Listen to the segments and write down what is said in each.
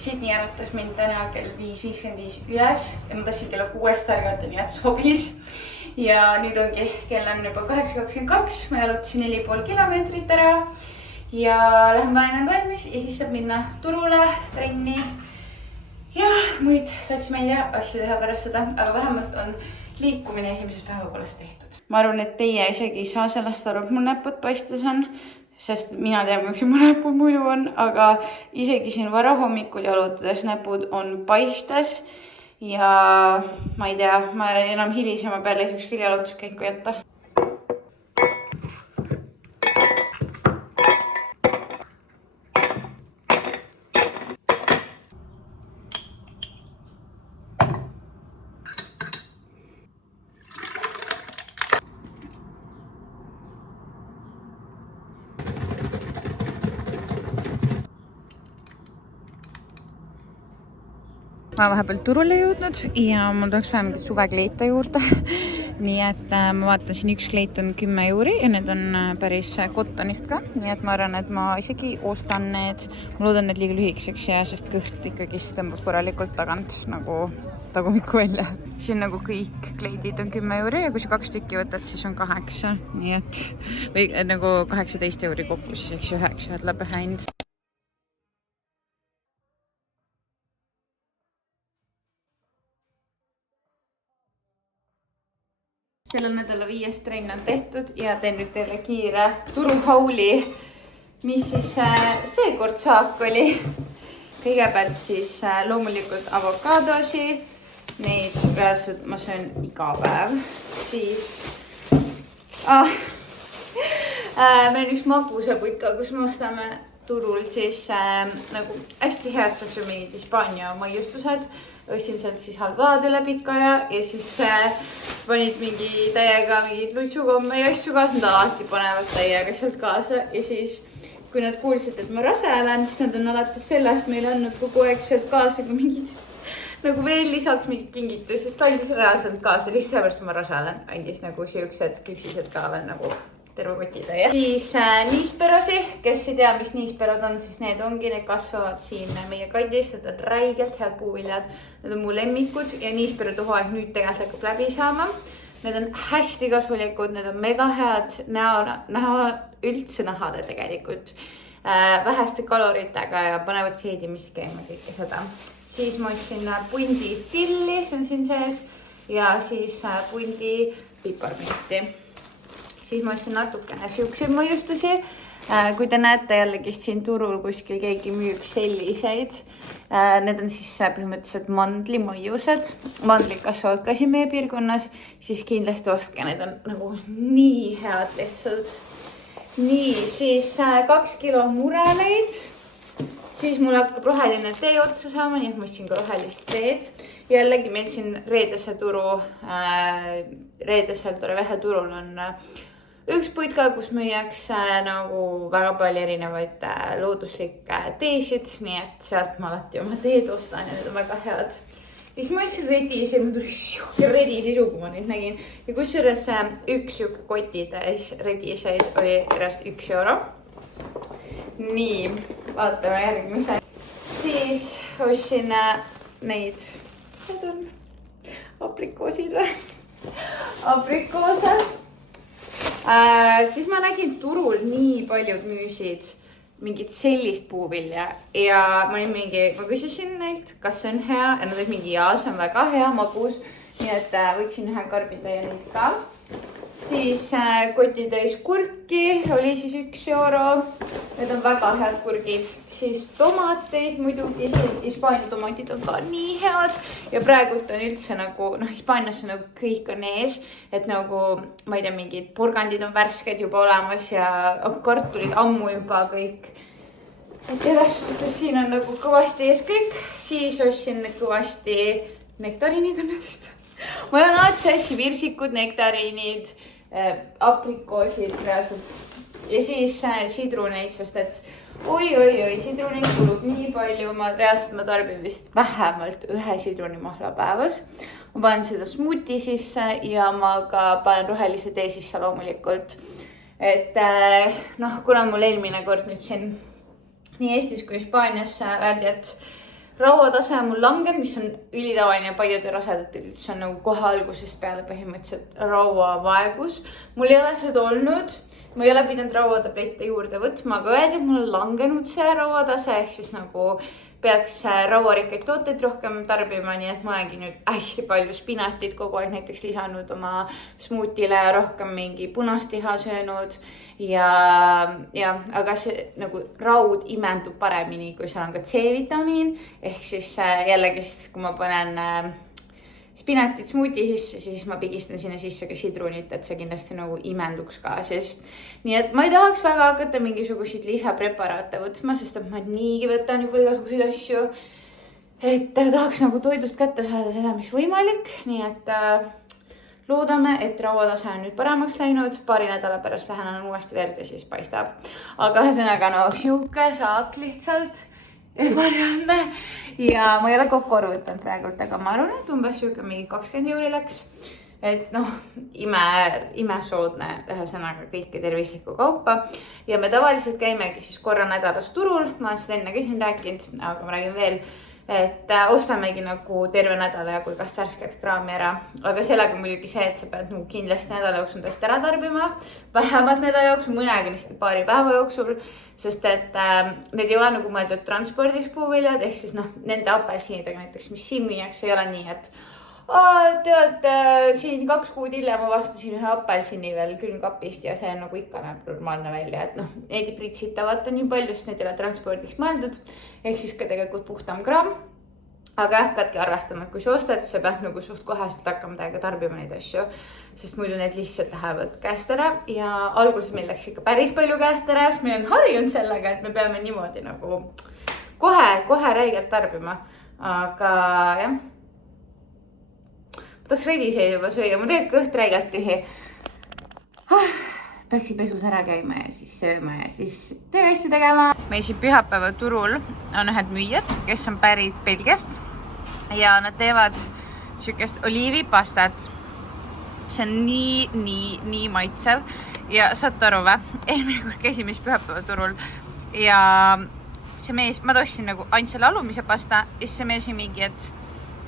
Sydney äratas mind täna kell 5:55 üles ja ma tahtsin kella 6 ärgata, nii et sobis. Ja nüüd ongi, kell on juba 8:22, ma jalutasin 4,5 kilomeetrit ära ja lähen panen valmis ja siis saab minna turule, trenni ja muid sotsmeedia asju teha pärast seda, aga vähemalt on liikumine esimesest päevapoolest tehtud. Ma arvan, et teie isegi ei saa sellest aru, et mul näpud paistes on, sest mina tean, miks mu näpud muidu on, aga isegi siin varahommikul jalutades näpud on paistes ja ma ei tea, ma enam hilisema peale ei saaks küll jalutuskäiku jätta. Ma vahepeal turule jõudnud ja mul tuleks vaja mingit suvekleita juurde. Nii et ma vaatan, siin üks kleit on 10 euri ja need on päris kottonist ka. Nii et ma arvan, et ma isegi ostan need. Ma loodan need liiga lühikeseks jää, sest kõht ikkagi tõmbab korralikult tagant nagu tagumikku välja. Siin nagu kõik kleidid on 10 euri ja kui sa 2 tükki võtad, siis on 8. Nii et või nagu 18 euri kokku, siis eks 9 läheb behind. Selle nädala 5. trenn on tehtud ja teen nüüd teile kiire turuhauli, mis siis seekord saak oli. Kõigepealt siis loomulikult avokaadosi, neid reaalselt ma söön iga päev. Siis meil on üks magusaputka, kus me ostame turul siis nagu hästi head suhtu mingid Hispaania maiustused. Ostsin sealt siis halvaade läbikaja ja siis panid mingi täiega mingid lutsukomme ja asju kaasa. Nad alati panevad täiega sealt kaasa ja siis kui nad kuulsid, et ma rase olen, siis nad on alates sellest meile andnud kogu aeg sealt kaasa kui mingid nagu veel lisaks mingid kingitus, sest ta andis reaalselt kaasa. Lihtsalt sellepärast ma rase olen, andis nagu siuksed küpsised ka veel nagu terve kotitäie. Siis niisperosi, kes ei tea, mis niisperod on, siis need ongi, need kasvavad siin meie kandis, need on räigelt head puuviljad. Need on mu lemmikud ja niisperode hooaeg nüüd tegelikult hakkab läbi saama. Need on hästi kasvulikud, need on mega head üldse nahale tegelikult. Väheste kaloritega ja panevad seedimist käima kõike seda. Siis ma ostsin pundi tilli, see on siin sees ja siis pundi piparminti. Siis ma ostsin natukene siukseid maiustusi. Kui te näete jällegi siin turul kuskil keegi müüb selliseid. Need on siis põhimõtteliselt mandlimaiused. Mandlid kasvavad ka siin meie piirkonnas. Siis kindlasti ostke, need on nagu nii head lihtsalt. Nii, siis 2 kilo mureneid. Siis mul hakkab roheline tee otsa saama, nii et ma ostsin ka rohelist teed. Jällegi meil siin reedesel Torreveja turul on üks puitka, kus müüakse nagu väga palju erinevaid looduslikke teesid, nii et sealt ma alati oma teed ostan ja need on väga head. Siis ma ostsin redisi, ma tuli siuke redisi sugu, ma neid nägin. Ja kusjuures üks siuke kotitäis rediseid oli järjest 1 euro. Nii, vaatame järgmise. Siis ostsin neid, need on aprikoosid või? Aprikoose. Siis ma nägin turul nii paljud müüsid mingit sellist puuvilja ja ma küsisin neilt, kas see on hea ja nad olid mingi jaa, see on väga hea magus, nii et võiksin ühe karbitäie neid ka. Siis kotitäis kurki oli siis 1 euro, need on väga head kurgid. Siis tomateid muidugi, Hispaania tomatid on ka nii head ja praegult on üldse nagu, Hispaanias on nagu kõik on ees, et nagu, ma ei tea, mingid porgandid on värsked juba olemas ja kartulid ammu juba kõik. Et selles suhtes siin on nagu kõvasti ees kõik, siis ostsin kõvasti nektariinid on nendest. Ma olen alati sassi virsikud, nektariinid, aprikoosid reaalselt ja siis sidruneid, sest et oi, sidruneid kulub nii palju, ma tarbin vist vähemalt 1 sidrunimahla päevas. Ma panen seda smuuti sisse ja ma ka panen rohelise tee sisse loomulikult. Et kuna mul eelmine kord nüüd siin nii Eestis kui Hispaanias öeldi, et rauatase on mul langenud, mis on ülitavaline paljude rasedatel, see on nagu kohe algusest peale põhimõtteliselt rauavaegus. Mul ei ole seda olnud, ma ei ole pidanud rauatablette juurde võtma, aga öeldi, et mul on langenud see rauatase, ehk siis nagu peaks rauarikkaid tooteid rohkem tarbima, nii et ma olengi nüüd hästi palju spinatit kogu aeg näiteks lisanud oma smuutile ja rohkem mingi punastliha söönud ja aga see nagu raud imendub paremini, kui seal on ka C-vitamiin, ehk siis jällegi, kui ma panen spinatit smuuti sisse, siis ma pigistan sinna sisse ka sidrunit, et see kindlasti nagu imenduks ka siis. Nii et ma ei tahaks väga hakata mingisuguseid lisapreparaate võtma, sest et ma niigi võtan juba igasuguseid asju. Et tahaks nagu toidust kätte saada seda, mis võimalik. Nii et loodame, et rauatase on nüüd paremaks läinud. Paari nädala pärast lähen uuesti verd ja siis paistab. Aga ühesõnaga siuke saak lihtsalt. Ebareaalne ja ma ei ole kokku arvutanud praegult, aga ma arvan, et umbes mingi 20 € läks. Et imesoodne ühesõnaga kõike tervislikku kaupa ja me tavaliselt käimegi siis korra nädalas turul. Ma olen seda enne siin rääkinud, aga ma räägin veel, et ostamegi nagu terve nädala ja kui kas värsket kraami ära. Aga sellega muidugi see, et sa pead kindlasti nädala jooksul tõesti ära tarbima. Vähemalt nädala jooksul, mõnega isegi paari päeva jooksul, sest et need ei ole nagu mõeldud transpordiks puuviljad, ehk siis nende apelsinidega näiteks, mis siin müüakse, ei ole nii, et tead, siin 2 kuud hiljem ma vastasin ühe apelsini veel külmkapist ja see nagu ikka näeb normaalne välja, et neid ei pritsita vaata nii palju, sest need ei ole transpordiks mõeldud, ehk siis ka tegelikult puhtam kraam. Aga peadki arvestama, et kui sa ostad, siis sa pead nagu suht koheselt hakkama täiega tarbima neid asju, sest muidu need lihtsalt lähevad käest ära ja alguses meil läks ikka päris palju käest ära, sest meil on harjunud sellega, et me peame niimoodi nagu kohe räigelt tarbima, aga jah. Ma tahaks rediseid juba süüa, ma tegelikult kõht räigelt tühi. Peaksin pesus ära käima ja siis sööma ja siis tööasju tegema. Meil siin pühapäeva turul on ühed müüjad, kes on pärit Belgiast ja nad teevad sükest oliivipastat. See on nii maitsev ja saad aru või? Eelmine kord käisime pühapäeva turul ja see mees, ma tõstsin nagu ainult selle alumise pasta ja siis see mees on mingi, et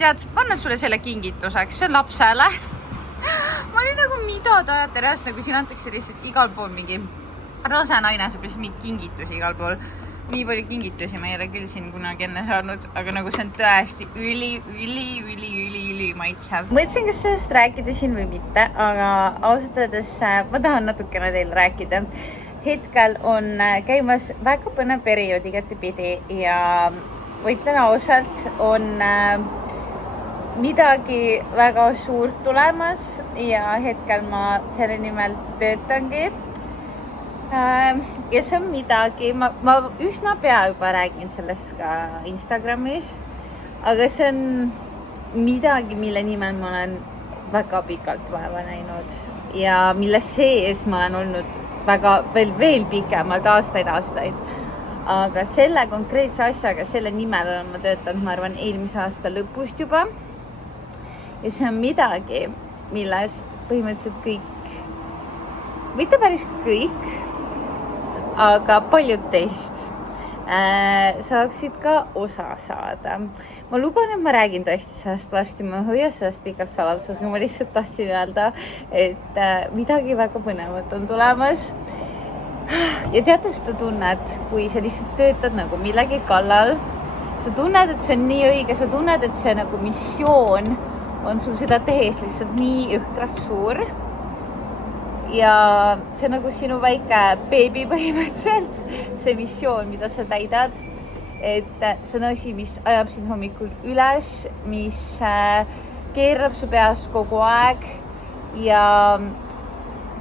tead, ma annan sulle selle kingituseks, see on lapsele. Ma olin nagu, mida ta ajate rääst, nagu siin antakse lihtsalt igal pool mingi rase naine saab lihtsalt mingi kingitusi igal pool. Nii palju kingitusi ma ei ole küll siin kunagi enne saanud, aga nagu see on tõesti üli maitsev. Mõtlesin, kas sellest rääkida siin või mitte, aga ausalt öeldes ma tahan natukene teile rääkida. Hetkel on käimas väga põnev periood igatepidi ja võitlen ausalt, on midagi väga suurt tulemas ja hetkel ma selle nimel töötangi. Ja see on midagi, ma üsna pea juba räägin sellest ka Instagramis, aga see on midagi, mille nimel ma olen väga pikalt vaeva näinud ja mille sees ma olen olnud väga veel pikemalt aastaid. Aga selle konkreetse asjaga, selle nimel olen ma töötanud, ma arvan, eelmise aasta lõpust juba. Ja see on midagi, millest põhimõtteliselt kõik, mitte päris kõik, aga paljud teist saaksid ka osa saada. Ma luban, et ma räägin tõesti sellest varsti, ma hoian sellest pikalt saladuses, aga ma lihtsalt tahtsin öelda, et midagi väga põnevat on tulemas. Ja teate seda tunnet, kui sa lihtsalt töötad nagu millegi kallal, sa tunned, et see on nii õige, sa tunned, et see nagu missioon on sul seda tehes lihtsalt nii õhkralt suur ja see on nagu sinu väike beebi põhimõtteliselt, see missioon, mida sa täidad, et see on asi, mis ajab sind hommikul üles, mis keerab su peas kogu aeg ja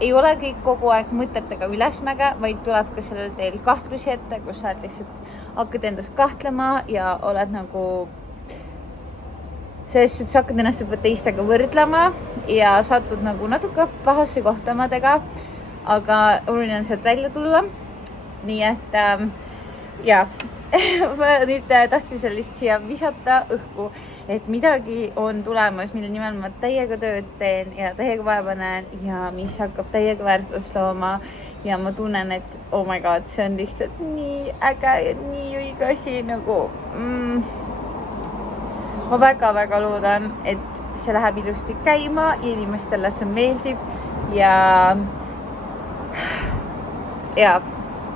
ei ole kõik kogu aeg mõtetega ülesmäge, vaid tuleb ka sellel teel kahtlusi ette, kus sa lihtsalt hakkad endast kahtlema ja oled nagu sest sa hakkad ennast juba teistega võrdlema ja satud nagu natuke pahasse kohtamadega, aga oluline on sealt välja tulla. Nii et ma nüüd tahtsin sellist siia visata õhku, et midagi on tulemas, mille nimel ma täiega tööd teen ja täiega vaeva näen ja mis hakkab täiega väärtust looma ja ma tunnen, et oh my god, see on lihtsalt nii äge ja nii õige asi nagu ma väga-väga loodan, et see läheb ilusti käima ja inimestele see meeldib ja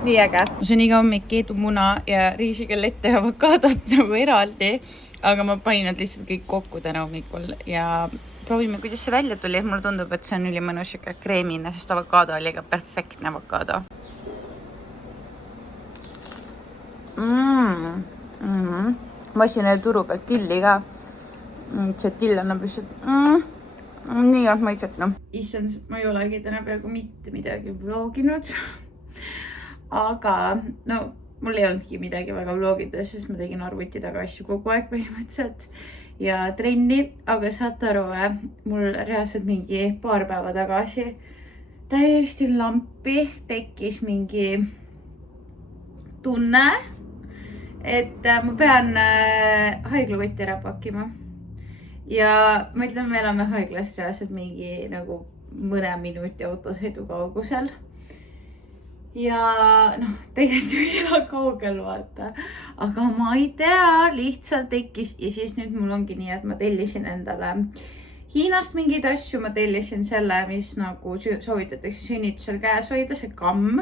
nii äge. Ma söön iga hommik keedumuna ja riisikellette ja avokaadot nagu eraldi, aga ma panin nad lihtsalt kõik kokku täna hommikul ja proovime, kuidas see välja tuli. Mulle tundub, et see on ülimõnus kreemine, sest avokaado oli ka perfektne avokaado. Ma ostsin turu pealt tilli ka. See till annab lihtsalt nii head maitset. Issand, ma ei olegi täna peaaegu mitte midagi vloginud. Aga mul ei olnudki midagi väga vlogida, sest ma tegin arvuti taga asju kogu aeg põhimõtteliselt ja trenni, aga saate aru, mul reaalselt mingi paar päeva tagasi täiesti lampi tekkis mingi tunne, et ma pean haiglakotti ära pakkima. Ja ma ütlen, me elame haiglast reaalselt mingi nagu mõne minuti autosõidu kaugusel. Ja tegelikult ju ei ela kaugel, vaata. Aga ma ei tea, lihtsalt tekkis ja siis nüüd mul ongi nii, et ma tellisin endale Hiinast mingeid asju. Ma tellisin selle, mis nagu soovitatakse sünnitusel käes hoida, see kamm,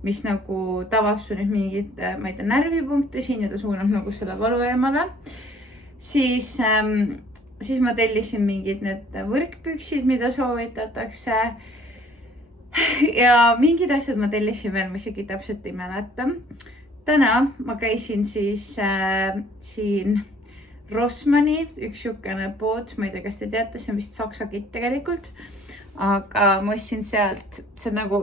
mis nagu tavab su nüüd mingid, ma ei tea, närvipunkte siin ja ta suunab nagu selle valu eemale. Siis ma tellisin mingid need võrkpüksid, mida soovitatakse. Ja mingid asjad ma tellisin veel, ma isegi täpselt ei mäleta. Täna ma käisin siis siin Rossmanni, üks siukene pood, ma ei tea, kas te teate, see on vist saksa kett tegelikult. Aga ma ostsin sealt, see on nagu,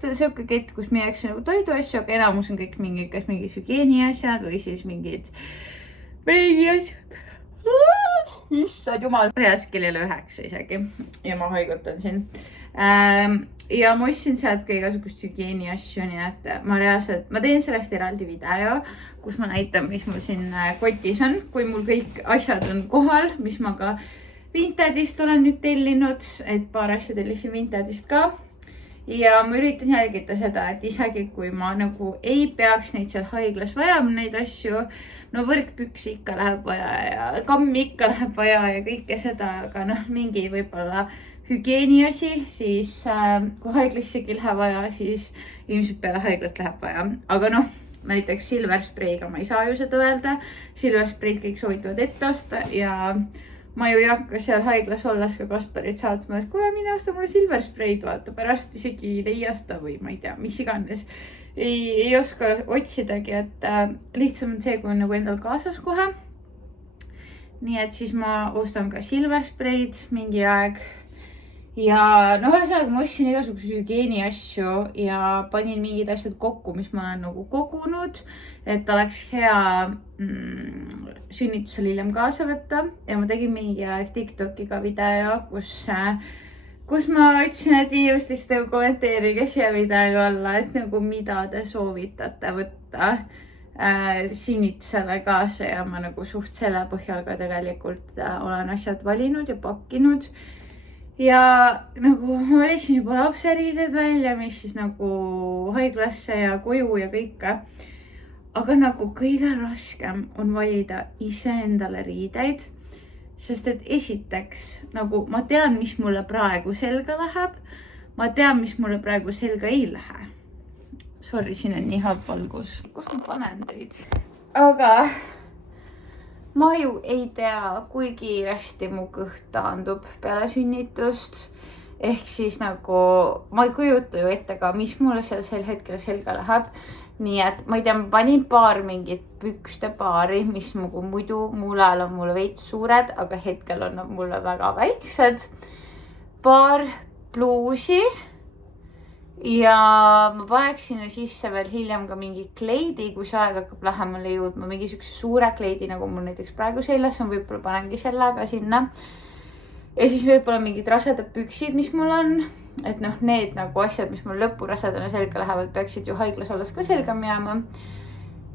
siuke kett, kus müüakse nagu toiduasju, aga enamus on kõik mingid hügieeni asjad või siis mingid asjad. Issad jumal, reas kellele 9 isegi ja ma haigutan siin. Ja ma ostsin sealt ka igasugust hügieeni asju, nii et ma teen sellest eraldi video, kus ma näitan, mis mul siin kotis on, kui mul kõik asjad on kohal, mis ma ka Vintedist olen nüüd tellinud, et paar asja tellisin Vintedist ka. Ja ma üritan jälgida seda, et isegi kui ma nagu ei peaks neid seal haiglas vajama neid asju, võrkpüksi ikka läheb vaja ja kammi ikka läheb vaja ja kõike seda, aga mingi võib-olla hügieeni asi, siis kui haiglissegi läheb vaja, siis ilmselt peale haiglat läheb vaja. Aga näiteks Silver Spray'ga ma ei saa ju seda öelda. Silver Spray'd kõik soovitavad ette osta ja ma ju ei hakka seal haiglas olles ka Kasparit saatma, et kuule, mine osta mulle Silver Spray'd, vaata, pärast isegi leiasta või ma ei tea, mis iganes. Ei oska otsidagi, et lihtsam on see, kui on nagu endal kaasas kohe. Nii et siis ma ostan ka Silver Spray'd mingi aeg. Ja ühesõnaga ma ostsin igasuguse hügieeni asju ja panin mingid asjad kokku, mis ma olen nagu kogunud, et oleks hea sünnitusel hiljem kaasa võtta. Ja ma tegin mingi aeg TikTokiga video, kus ma ütlesin, et inimesed lihtsalt kommenteerige siia video alla, et nagu mida te soovitate võtta sünnitusele kaasa ja ma nagu suht selle põhjal ka tegelikult olen asjad valinud ja pakkinud. Ja nagu ma valisin juba lapseriided välja, mis siis nagu haiglasse ja koju ja kõike. Aga nagu kõige raskem on valida ise endale riideid, sest et esiteks nagu ma tean, mis mulle praegu selga läheb. Ma tean, mis mulle praegu selga ei lähe. Sorry, siin on nii halb valgus. Kus ma panen teid? Aga ma ju ei tea, kui kiiresti mu kõht taandub peale sünnitust. Ehk siis nagu ma ei kujuta ju ette ka, mis mulle sel hetkel selga läheb. Nii et ma ei tea, ma panin paar mingit pükste paari, mis muidu muulel on mulle veits suured, aga hetkel on mulle väga väiksed. Paar pluusi ja ma paneks sinna sisse veel hiljem ka mingi kleidi, kui see aeg hakkab lähemale jõudma. Mingi sükse suure kleidi, nagu mul näiteks praegu seljas on, võib-olla panengi selle ka sinna. Ja siis võib-olla mingid rasedad püksid, mis mul on. Et need nagu asjad, mis mul lõpurasedana selga lähevad, peaksid ju haiglas olles ka selga jääma.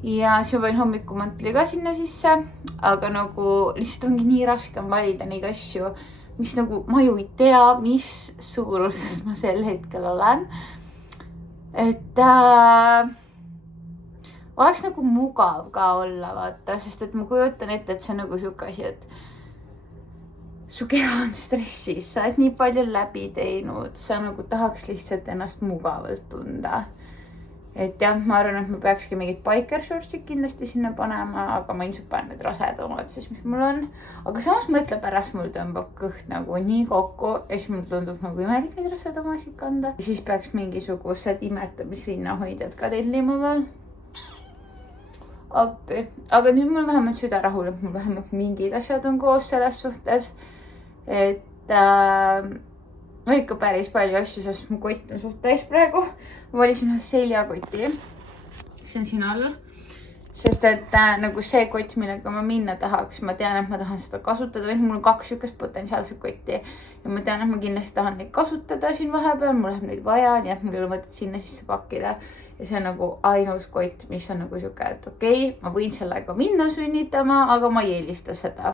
Ja siis ma panin hommikumantli ka sinna sisse. Aga nagu lihtsalt ongi nii raske valida neid asju, mis nagu ma ju ei tea, mis suuruses ma sel hetkel olen. Et oleks nagu mugav ka olla, vaata, sest et ma kujutan ette, et see on nagu siuke asi, et su keha on stressis, sa oled nii palju läbi teinud, sa nagu tahaks lihtsalt ennast mugavalt tunda. Et jah, ma arvan, et ma peakski mingid biker shortsid kindlasti sinna panema, aga ma ilmselt panen need rasedamad siis, mis mul on. Aga samas mõtle pärast mul tõmbab kõht nagu nii kokku ja siis mul tundub nagu imelik neid rasedamasid kanda. Ja siis peaks mingisugused imetamisrinnahoidjad ka tellima veel. Appi. Aga nüüd mul vähemalt süda rahul, et mul vähemalt mingid asjad on koos selles suhtes. Et ikka päris palju asju, sest mu kott on suht täis praegu. Ma valisin seljakoti. See on siin all. Sest et nagu see kott, millega ma minna tahaks, ma tean, et ma tahan seda kasutada. Mul on 2 sükest potentsiaalset kotti. Ja ma tean, et ma kindlasti tahan neid kasutada siin vahepeal. Mul läheb neid vaja, nii et mul ei ole mõtet sinna sisse pakkida. Ja see on nagu ainus kott, mis on nagu siuke, et okei, ma võin sellega minna sünnitama, aga ma ei eelista seda.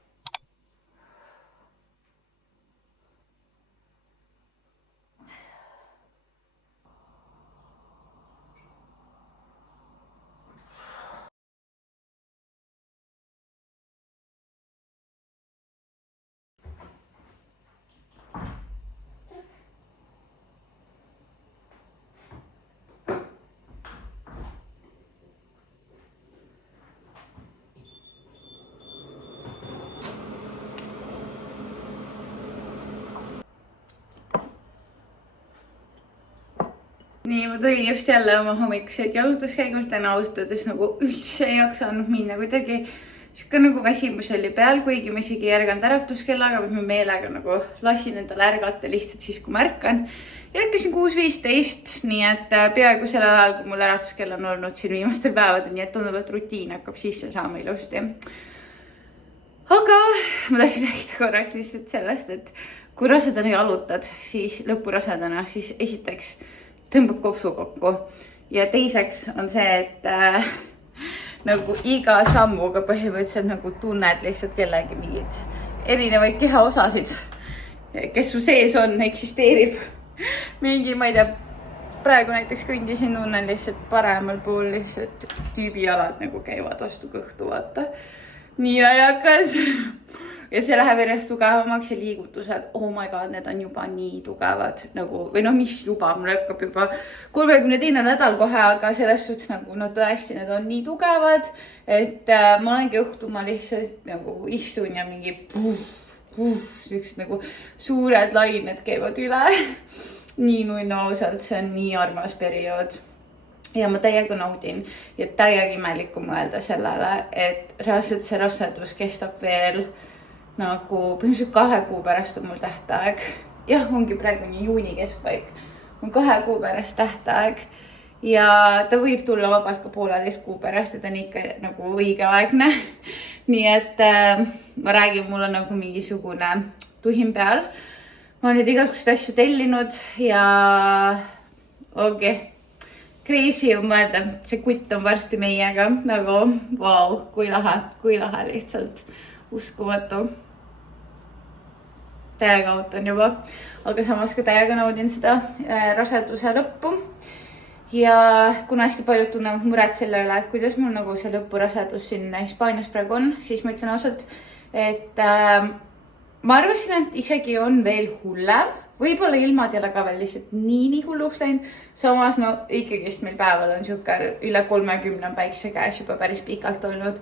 Nii, ma tulin just jälle oma hommikuseid jalutuskäigult, täna ausutades nagu üldse ei jaksanud minna kuidagi. Siuke nagu väsimus oli peal, kuigi ma isegi ei ärganud äratuskellaga, või ma meelega nagu lasin endale ärgata lihtsalt siis, kui ma ärkan. Ja ärkasin 6:15, nii et peaaegu sellel ajal, kui mul äratuskell on olnud siin viimastel päevadel, nii et tundub, et rutiin hakkab sisse saama ilusti. Aga ma tahtsin rääkida korraks lihtsalt sellest, et kui rasedana jalutad, siis lõpurasedana, siis esiteks tõmbab kopsu kokku. Ja teiseks on see, et nagu iga sammuga põhimõtteliselt nagu tunned lihtsalt kellegi mingid erinevaid kehaosasid, kes su sees on, eksisteerib. Mingi, ma ei tea, praegu näiteks kõndisin, tunnen lihtsalt paremal pool lihtsalt tüübi jalad nagu käivad vastu kõhtu, vaata. Nii ajakas. Ja see läheb järjest tugevamaks ja liigutused, oh my god, need on juba nii tugevad nagu, või noh, mis juba, mul hakkab juba 32. nädal kohe, aga selles suhtes nagu, no tõesti, need on nii tugevad, et ma olengi õhtu, ma lihtsalt nagu istun ja mingi sellised nagu suured lained käivad üle. Nii nunno ausalt, see on nii armas periood. Ja ma täiega naudin ja täiega imelikku mõelda sellele, et reaalselt see rasedus kestab veel nagu põhimõtteliselt 2 kuu pärast on mul tähtaeg. Jah, ongi praegu nii juuni keskpaik. On 2 kuu pärast tähtaeg ja ta võib tulla vabalt ka 1,5 kuu pärast, et on ikka nagu õigeaegne. Nii et ma räägin, mul on nagu mingisugune tuhin peal. Ma olen nüüd igasugust asju tellinud ja ongi crazy on mõelda, see kutt on varsti meiega nagu vau, kui lahe lihtsalt. Uskumatu. Täiega ootan juba, aga samas ka täiega naudin seda raseduse lõppu. Ja kuna hästi paljud tunnevad muret selle üle, et kuidas mul nagu see lõpurasedus siin Hispaanias praegu on, siis ma ütlen ausalt, et ma arvasin, et isegi on veel hullem. Võib-olla ilmad ei ole ka veel lihtsalt nii hulluks läinud. Samas no ikkagist meil päeval on siuke üle 30 päikse käes juba päris pikalt olnud.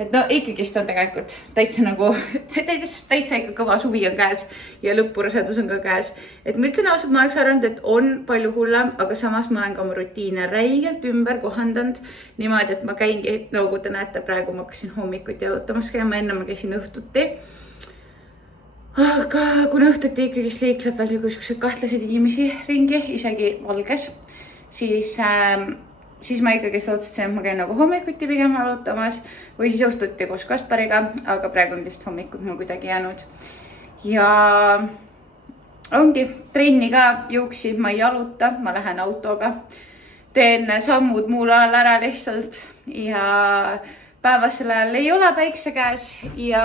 Et no ikkagist on tegelikult täitsa nagu, täitsa ikka kõva suvi on käes ja lõpurasedus on ka käes. Et ma ütlen ausalt, ma oleks arvanud, et on palju hullem, aga samas ma olen ka oma rutiine räigelt ümber kohandanud. Niimoodi, et ma käingi, nagu te näete praegu, ma hakkasin hommikuti jalutamas käima, enne ma käisin õhtuti. Aga kuna õhtuti ikkagist liikleb veel niisugused kahtlased inimesi ringi, isegi valges, siis ma ikkagist otsustasin, et ma käin nagu hommikuti pigem jalutamas või siis õhtuti koos Kaspariga, aga praegu on vist hommikud mul kuidagi jäänud. Ja ongi trenni ka jooksi, ma ei jaluta, ma lähen autoga. Teen sammud muul ajal ära lihtsalt ja päevasel ajal ei ole päikse käes ja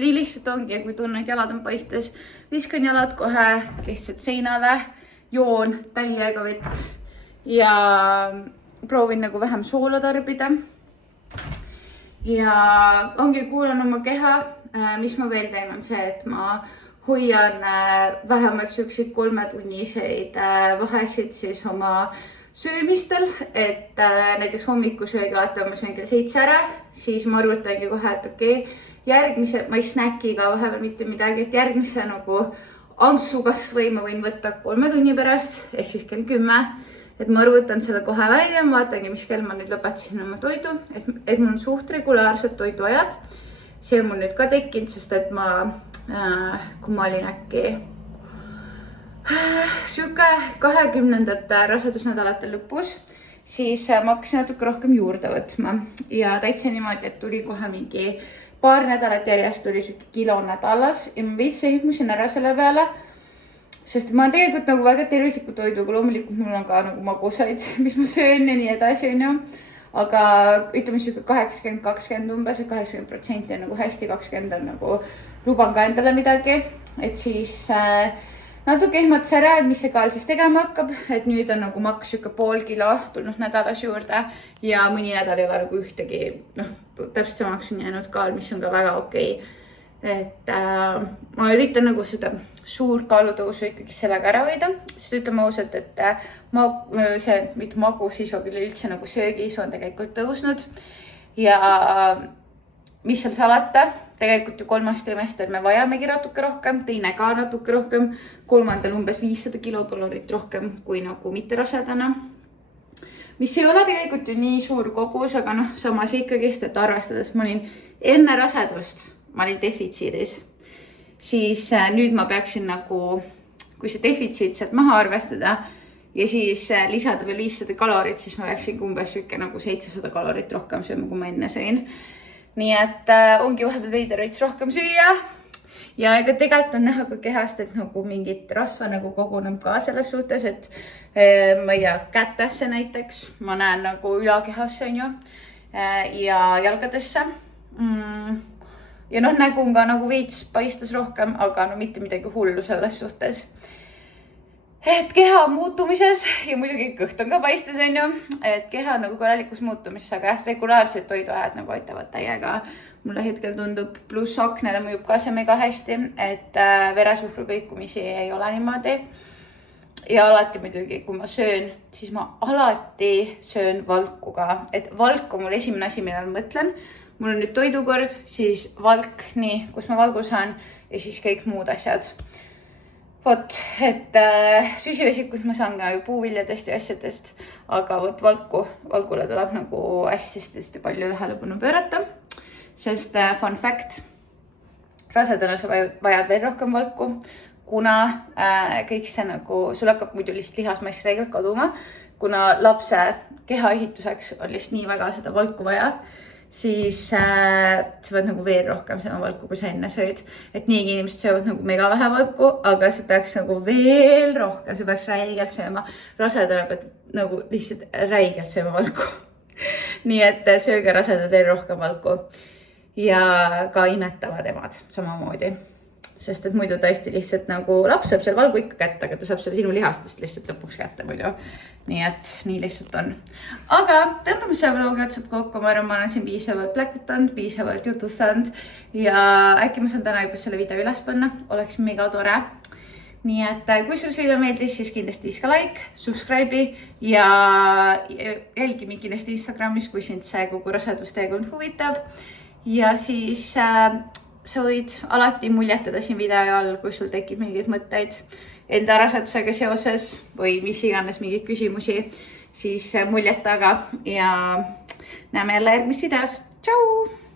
lihtsalt ongi, kui tunnen, et jalad on paistes, viskan jalad kohe lihtsalt seinale, joon täiega vett ja proovin nagu vähem soola tarbida. Ja ongi kuulan oma keha, mis ma veel teen on see, et ma hoian vähemalt siukseid 3-tunniseid vahesid siis oma söömistel, et näiteks hommikusöögi alati ma söön kell 7 ära, siis ma arvutangi kohe, et okei, järgmise, ma ei snäki ka vahepeal mitte midagi, et järgmise nagu ampsu kas või ma võin võtta 3 tunni pärast, ehk siis kell 10, et ma arvutan selle kohe välja, ma vaatangi, mis kell ma nüüd lõpetasin oma toidu, et mul on suht regulaarsed toiduajad. See on mul nüüd ka tekkinud, sest et ma, kui ma olin äkki siuke 20. rasedusnädalate lõpus, siis ma hakkasin natuke rohkem juurde võtma ja täitsa niimoodi, et tuli kohe mingi paar nädalat järjest tuli siuke kilo nädalas ja ma veits ehmusin ära selle peale, sest ma olen tegelikult nagu väga tervisliku toiduga, loomulikult mul on ka nagu magusaid, mis ma söön ja nii edasi, on ju. Aga ütleme siuke 80-20 umbes, et 80% on nagu hästi, 20 on nagu luban ka endale midagi, et siis natuke ehmatas ära, et mis see kaal siis tegema hakkab, et nüüd on nagu maks siuke pool kilo tulnud nädalas juurde ja mõni nädal ei ole nagu ühtegi, täpselt samaks on jäänud kaal, mis on ka väga okei. Et ma üritan nagu seda suurt kaalutõusu ikkagi sellega ära hoida, sest ütleme ausalt, et see mitte magusisu, küll üldse nagu söögiisu on tegelikult tõusnud ja mis seal salata, tegelikult ju 3. trimester me vajamegi natuke rohkem, teine ka natuke rohkem, 3. umbes 500 kilokalorit rohkem kui nagu mitterasedana. Mis ei ole tegelikult ju nii suur kogus, aga samas ikkagist, et arvestades ma olin enne rasedust, ma olin defitsiidis, siis nüüd ma peaksin nagu, kui see defitsiit sealt maha arvestada ja siis lisada veel 500 kalorit, siis ma peaksin umbes nagu 700 kalorit rohkem sööma, kui ma enne sõin. Nii et ongi vahepeal veider veits rohkem süüa ja ega tegelikult on näha ka kehast, et nagu mingit rasva nagu koguneb ka selles suhtes, et ma ei tea, kätesse näiteks, ma näen nagu ülakehasse on ju ja jalgadesse. Ja nägu on ka nagu veits paistus rohkem, aga mitte midagi hullu selles suhtes. Et keha on muutumises ja muidugi kõht on ka paistes on ju, et keha on nagu korralikus muutumises, aga regulaarsed toiduajad nagu aitavad täiega. Mulle hetkel tundub, pluss aknele mõjub ka see mega hästi, et veresuhkru kõikumisi ei ole niimoodi. Ja alati muidugi, kui ma söön, siis ma alati söön valku ka, et valk on mul esimene asi, millal mõtlen. Mul on nüüd toidukord, siis valk, nii, kus ma valgu saan ja siis kõik muud asjad. Vot, et süsivesikut ma saan ka puuviljadest ja asjadest, aga vot valkule tuleb nagu hästi palju tähelepanu pöörata. Sest fun fact, rasedana sa vajad veel rohkem valku, kuna kõik see nagu, sul hakkab muidu lihtsalt lihasmass reegelt kaduma, kuna lapse kehaehituseks on lihtsalt nii väga seda valku vaja, siis sa pead nagu veel rohkem sööma valku, kui sa enne sööd. Et niigi inimesed söövad nagu mega vähe valku, aga sa peaks nagu veel rohkem, sa peaks räigelt sööma. Rasedana pead nagu lihtsalt räigelt sööma valku. Nii et sööge rasedad veel rohkem valku. Ja ka imetavad emad samamoodi. Sest et muidu tõesti lihtsalt nagu laps saab seal valgu ikka kätte, aga ta saab seal sinu lihastest lihtsalt lõpuks kätte muidu. Nii et nii lihtsalt on. Aga tõmbame see vlogi otsad kokku, ma arvan, ma olen siin piisavalt pläkutanud, piisavalt jutustanud ja äkki ma saan täna juba selle video üles panna, oleks mega tore. Nii et kui sul see video meeldis, siis kindlasti viska like, subscribe'i ja jälgi mind kindlasti Instagramis, kui sind see kogu rasedusteekond huvitab. Ja siis sa võid alati muljetada siin video all, kui sul tekib mingeid mõtteid enda rasedusega seoses või mis iganes mingeid küsimusi, siis muljetaga ja näeme jälle järgmis videos. Tšau!